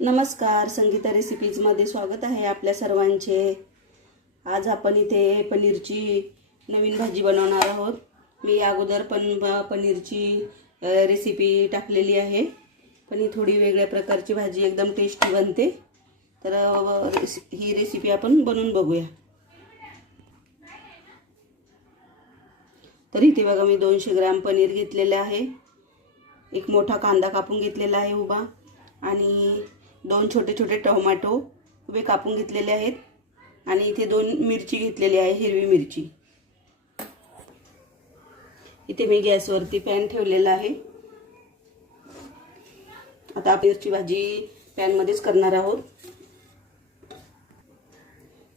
नमस्कार संगीता रेसिपीजमध्ये स्वागत आहे आपल्या सर्वांचे. आज आपण इथे पनीरची नवीन भाजी बनवणार आहोत. मी अगोदर पण पनीरची रेसिपी टाकलेली आहे. पण ही थोडी वेगळ्या प्रकारची भाजी एकदम टेस्टी बनते. तर ही रेसिपी आपण बनवून बघूया. तर इथे बघा मी दोनशे ग्रॅम पनीर घेतलेलं आहे. एक मोठा कांदा कापून घेतलेला आहे उभा. आणि दोन छोटे छोटे टोमॅटो उभे कापून घेतलेले आहेत आणि इथे दोन मिरची घेतलेली आहे हिरवी मिरची. इथे मी गॅसवरती पॅन ठेवलेला आहे. आता मिरची भाजी पॅनमध्येच करणार आहोत.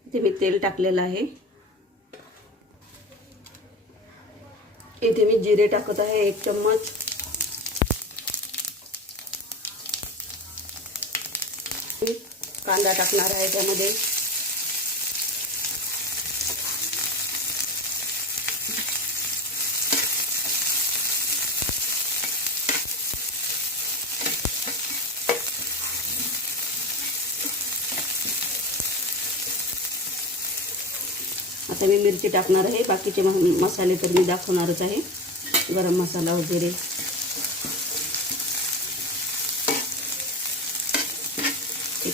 इथे मी तेल टाकलेलं आहे. इथे मी जिरे टाकत आहे एक चम्मच. कांदा टाकणार आहे त्यामध्ये. आता मी मिरची टाकणार आहे. बाकीचे म- मसाले तर मी दाखवणारच आहे. गरम मसाला वगैरे.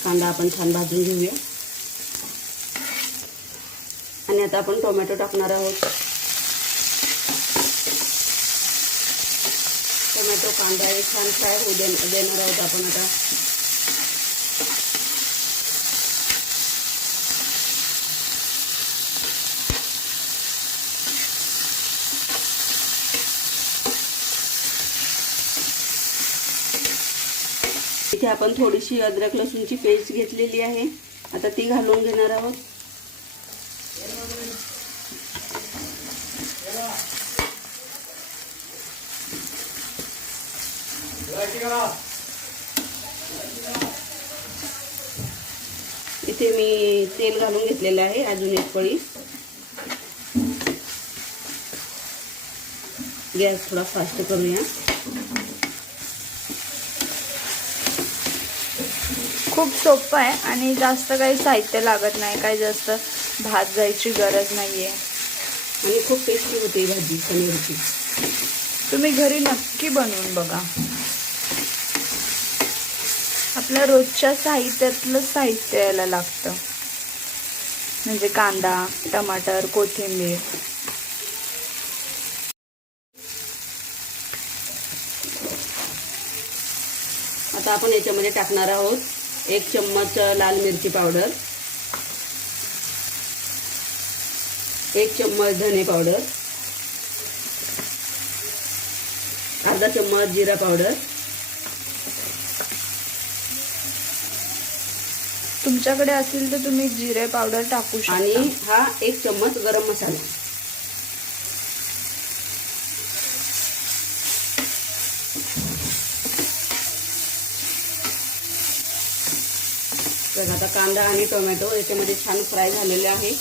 कांदा आपण छान भाजून घेऊया. आणि आता आपण टोमॅटो टाकणार आहोत. टोमॅटो कांदा हे छान फ्राय होऊ देणार आहोत आपण आता. इथे आपण थोडीशी अद्रक लसूणची पेस्ट घेतलेली आहे. आता ती घालून घेणार आहोत. इथे मी तेल घालून घेतलेलं आहे अजून एक पळी. गॅस थोडा फास्ट करूया. खूप सोपं आहे आणि जास्त काही साहित्य लागत नाही काही जास्त भात जायची गरज नाहीये. आणि खूप टेस्टी होते भाजी पनीरची. तुम्ही घरी नक्की बनवून बघा. आपल्या रोजच्या साहित्यातलं साहित्य यायला लागतं. म्हणजे कांदा टमाटर कोथिंबीर. आता आपण याच्यामध्ये टाकणार आहोत एक चम्मच लाल मिरची पावडर. एक चम्मच धने पावडर. अर्धा चम्मच जिरा पावडर. तुमच्याकडे असेल तर तुम्ही जिरे पावडर टाकू आणि हा एक चम्मच गरम मसाला. तर आता कांदा आणि टोमॅटो याच्यामध्ये छान फ्राय झालेले आहे.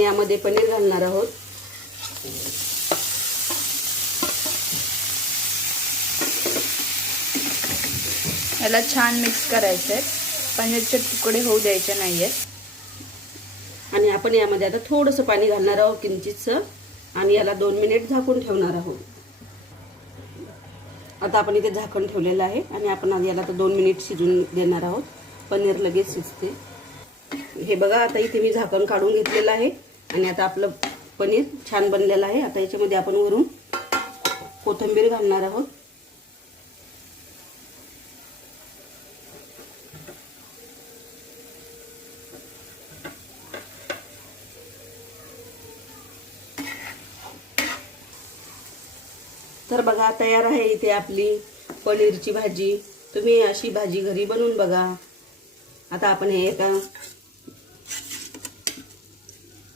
यामध्ये पनीर घालणार आहोत. याला छान मिक्स करायचं आहे पनीरचे तुकडे होऊ द्यायचे नाही आहेत आणि आपण यामध्ये आता थोडंसं पाणी घालणार आहोत किंचितचं आणि याला दोन मिनिट झाकून ठेवणार आहोत. आता आपण इथे झाकण ठेवलेलं आहे आणि आपण आज याला तर दोन मिनिट शिजून देणार आहोत. पनीर लगेच शिजते. हे बघा आता इथे मी झाकण काढून घेतलेलं आहे आणि आता आपलं पनीर छान बनलेलं आहे. आता याच्यामध्ये आपण वरून कोथिंबीर घालणार आहोत. तर बघा तयार आहे इथे आपली पनीरची भाजी. तुम्ही अशी भाजी घरी बनवून बघा. आता आपण हे एका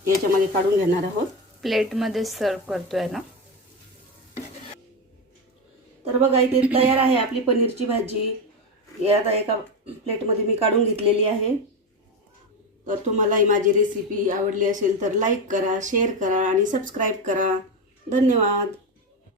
याच्यामध्ये काढून घेणार आहोत. प्लेटमध्ये सर्व करतोय ना? तर बघा इथे तयार आहे आपली पनीरची भाजी. हे आता एका प्लेटमध्ये मी काढून घेतलेली आहे. तर तुम्हाला ही माझी रेसिपी आवडली असेल तर लाईक करा शेअर करा आणि सबस्क्राईब करा. धन्यवाद.